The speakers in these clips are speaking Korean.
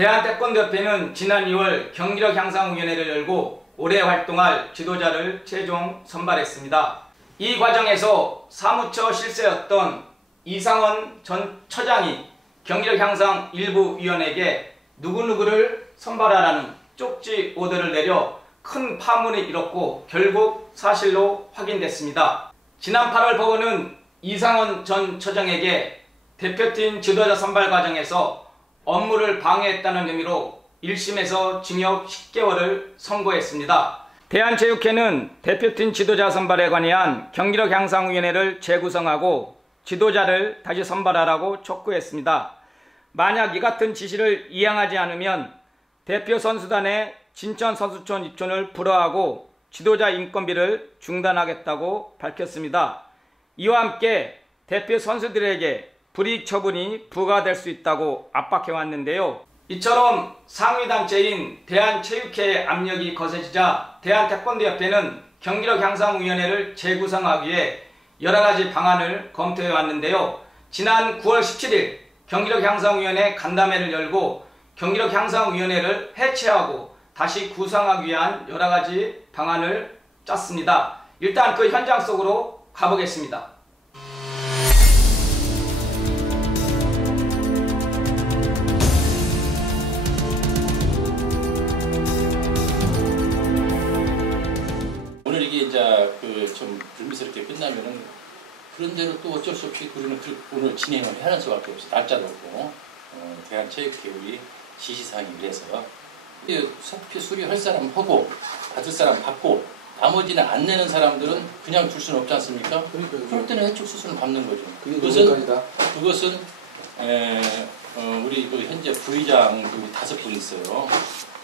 대한태권도협회는 지난 2월 경기력 향상위원회를 열고 올해 활동할 지도자를 최종 선발했습니다. 이 과정에서 사무처 실세였던 이상원 전 처장이 경기력 향상 일부 위원에게 누구누구를 선발하라는 쪽지 오더를 내려 큰 파문이 일었고 결국 사실로 확인됐습니다. 지난 8월 법원은 이상원 전 처장에게 대표팀 지도자 선발 과정에서 업무를 방해했다는 의미로 1심에서 징역 10개월을 선고했습니다. 대한체육회는 대표팀 지도자 선발에 관한 경기력 향상위원회를 재구성하고 지도자를 다시 선발하라고 촉구했습니다. 만약 이 같은 지시를 이행하지 않으면 대표 선수단의 진천 선수촌 입촌을 불허하고 지도자 인건비를 중단하겠다고 밝혔습니다. 이와 함께 대표 선수들에게 불이익 처분이 부과될 수 있다고 압박해왔는데요. 이처럼 상위단체인 대한체육회의 압력이 거세지자 대한태권도협회는 경기력 향상위원회를 재구성하기 위해 여러가지 방안을 검토해왔는데요. 지난 9월 17일 경기력 향상위원회 간담회를 열고 경기력 향상위원회를 해체하고 다시 구성하기 위한 여러가지 방안을 짰습니다. 일단 그 현장 속으로 가보겠습니다. 오늘 이게 이제 좀 불미스럽게 끝나면은 그런 대로 또 어쩔 수 없이 우리는 오늘 진행을 하는 수밖에 없어. 날짜도 없고 대한체육회 우리 지시사항이 그래서 사표 수리할 사람 하고 받을 사람 받고 나머지는 안 내는 사람들은 그냥 둘 수는 없지 않습니까? 그럴 때는 해촉 수순을 밟는 거죠. 그것은 우리 현재 부의장 5분 있어요.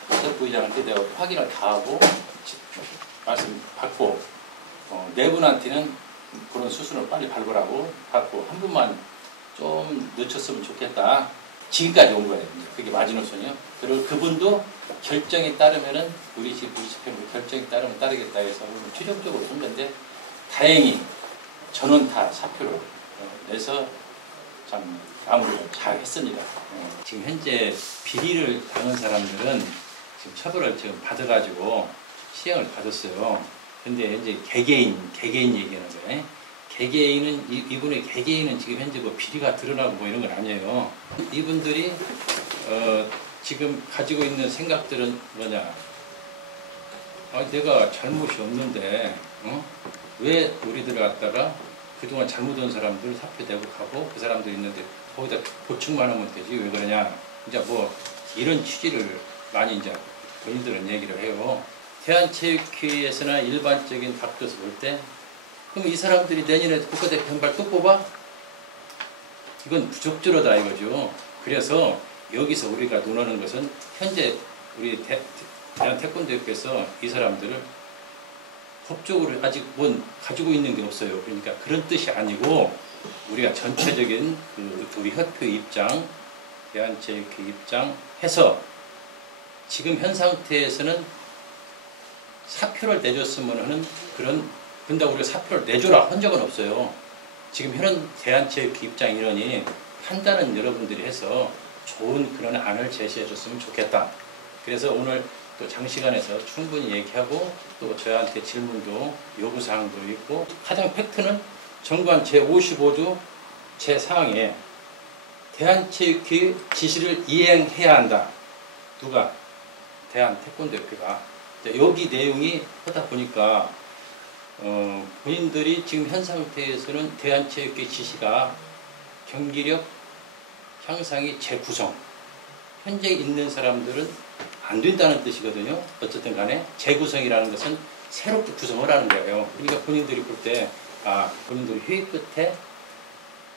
5부의장한테 내가 확인을 다 하고 말씀 받고 네 분한테는 그런 수순을 빨리 밟으라고 받고 한 분만 좀 늦췄으면 좋겠다. 지금까지 온 거예요. 그게 마지노선이요. 그리고 그분도 결정에 따르면은 우리 집 결정에 따르면 따르겠다 해서 최종적으로 선배인데 다행히 전원 다 사표를 내서 참 마무리를 잘 했습니다. 지금 현재 비리를 당한 사람들은 지금 처벌을 지금 받아가지고 시행을 받았어요. 근데 이제 개개인 얘기하는 거예요. 개개인은 이분의 개개인은 지금 현재 뭐 비리가 드러나고 뭐 이런 건 아니에요. 이분들이 지금 가지고 있는 생각들은 뭐냐? 내가 잘못이 없는데 왜 우리들 갖다가 그동안 잘못한 사람들 사표내고 가고 그 사람들 있는데 거기다 보충만 하면 되지 왜 그러냐? 이제 뭐 이런 취지를 많이 이제 본인들은 얘기를 해요. 대한체육회에서나 일반적인 각도에서 볼 때 그럼 이 사람들이 내년에 국가대표 선발 또 뽑아? 이건 부적절하다 이거죠. 그래서 여기서 우리가 논하는 것은 현재 우리 대한태권도협회에서 이 사람들을 법적으로 아직 뭔 가지고 있는 게 없어요. 그러니까 그런 뜻이 아니고 우리가 전체적인 우리 협회 입장, 대한체육회 입장 해서 지금 현 상태에서는 사표를 내줬으면 하는 그런다고 우리가 사표를 내줘라 한 적은 없어요. 지금 현 대한체육회 입장 인원이 판단은 여러분들이 해서 좋은 그런 안을 제시해 줬으면 좋겠다. 그래서 오늘 또 장시간에서 충분히 얘기하고 또 저희한테 질문도 요구사항도 있고 가장 팩트는 정관 제55조 제4항에 대한체육회 지시를 이행해야 한다. 누가? 대한태권도협회가. 여기 내용이 하다 보니까 본인들이 지금 현 상태에서는 대한체육회 지시가 경기력 향상이 재구성 현재 있는 사람들은 안 된다는 뜻이거든요. 어쨌든 간에 재구성이라는 것은 새롭게 구성을 하는 거예요. 그러니까 본인들이 볼 때 본인들이 회의 끝에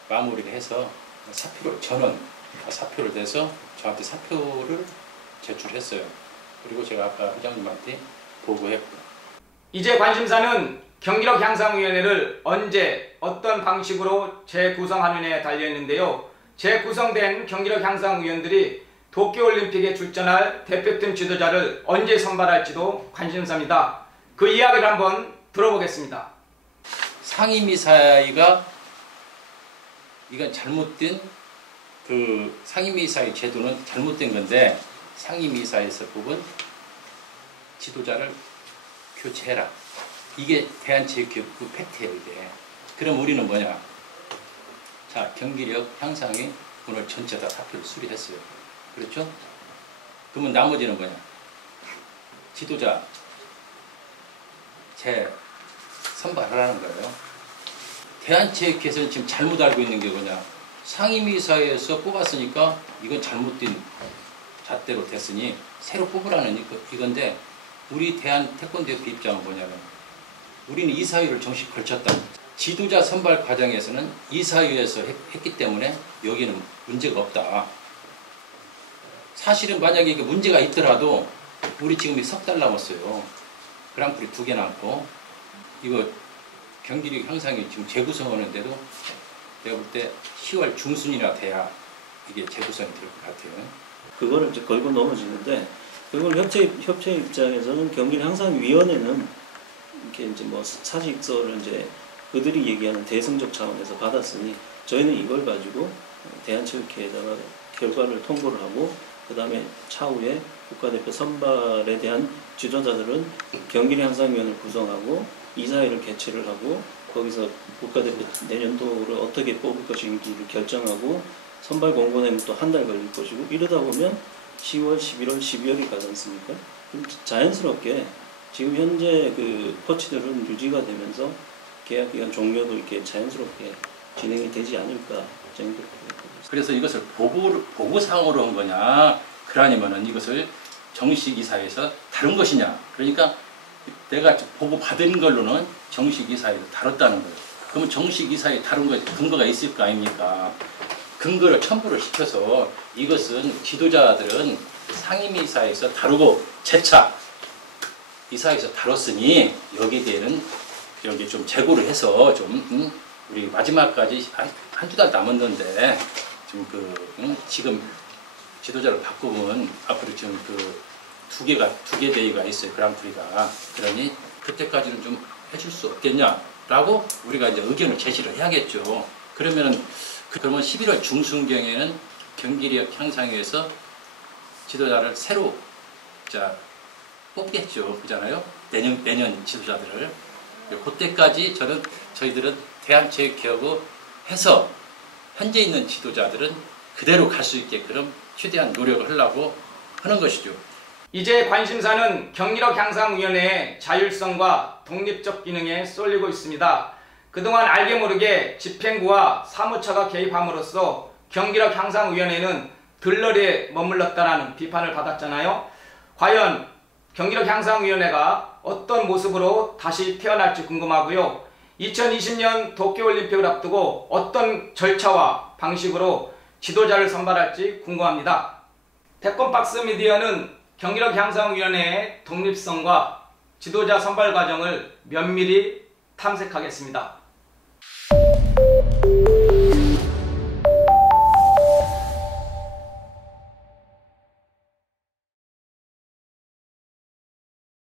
마무리를 해서 사표를 내서 저한테 사표를 제출했어요. 그리고 제가 아까 회장님한테 보고했고 이제 관심사는 경기력 향상위원회를 언제 어떤 방식으로 재구성하느냐에 달려있는데요. 재구성된 경기력 향상위원들이 도쿄올림픽에 출전할 대표팀 지도자를 언제 선발할지도 관심사입니다. 그 이야기를 한번 들어보겠습니다. 상임이사회가 이건 잘못된 그 상임이사의 제도는 잘못된 건데 상임이사에서 뽑은 지도자를 교체해라. 이게 대한체육교육부 팩트예요, 이게. 그럼 우리는 뭐냐? 자, 경기력 향상이 오늘 전체 다 사표를 수리했어요. 그렇죠? 그러면 나머지는 뭐냐? 지도자 선발하라는 거예요. 대한체육회에서는 지금 잘못 알고 있는 게 뭐냐? 상임이사에서 뽑았으니까 이건 잘못된 잣대로 됐으니 새로 뽑으라는 이건데 우리 대한태권도협회 입장은 뭐냐면 우리는 이사회를 정식 걸쳤다. 지도자 선발 과정에서는 이사회에서 했기 때문에 여기는 문제가 없다. 사실은 만약에 이게 문제가 있더라도 우리 지금 석 달 남았어요. 그랑프리 2개 남고 이거 경기력 향상이 지금 재구성하는데도 내가 볼 때 10월 중순이나 돼야 이게 재구성이 될 것 같아요. 그거를 이제 걸고 넘어지는데 그걸 협체 입장에서는 경기력 향상위원회는 이렇게 이제 뭐 사직서를 이제 그들이 얘기하는 대승적 차원에서 받았으니 저희는 이걸 가지고 대한체육회에다가 결과를 통보를 하고 그 다음에 차후에 국가대표 선발에 대한 지도자들은 경기력 향상위원회를 구성하고 이사회를 개최를 하고 거기서 국가대표 내년도를 어떻게 뽑을 것인지를 결정하고 선발 공고내면 또 한 달 걸릴 것이고 이러다 보면 10월, 11월, 12월이 가지 않습니까? 자연스럽게 지금 현재 그 코치들은 유지가 되면서 계약 기간 종료도 이렇게 자연스럽게 진행이 되지 않을까 정도. 그래서 이것을 보고상으로 한 거냐, 그러냐면은 이것을 정식 이사회에서 다룬 것이냐. 그러니까 내가 보고 받은 걸로는 정식 이사회에서 다뤘다는 거예요. 그러면 정식 이사회에 다룬 거에 근거가 있을 거 아닙니까? 근거를 첨부를 시켜서 이것은 지도자들은 상임이사에서 다루고 재차 이사에서 다뤘으니 여기에 대해는 여기 좀 재고를 해서 좀 우리 마지막까지 한두 달 남았는데 지금 지도자를 바꾸면 앞으로 지금 두 개 대회가 있어요. 그랑프리가. 그러니 그때까지는 좀 해줄 수 없겠냐라고 우리가 이제 의견을 제시를 해야겠죠. 그러면 11월 중순경에는 경기력 향상위에서 지도자를 새로 뽑겠죠. 그잖아요. 내년 지도자들을. 그때까지 저희들은 대한체육회하고 해서 현재 있는 지도자들은 그대로 갈 수 있게끔 최대한 노력을 하려고 하는 것이죠. 이제 관심사는 경기력 향상위원회의 자율성과 독립적 기능에 쏠리고 있습니다. 그동안 알게 모르게 집행부와 사무처가 개입함으로써 경기력 향상위원회는 들러리에 머물렀다라는 비판을 받았잖아요. 과연 경기력 향상위원회가 어떤 모습으로 다시 태어날지 궁금하고요. 2020년 도쿄올림픽을 앞두고 어떤 절차와 방식으로 지도자를 선발할지 궁금합니다. 태권박스 미디어는 경기력 향상위원회의 독립성과 지도자 선발 과정을 면밀히 탐색하겠습니다.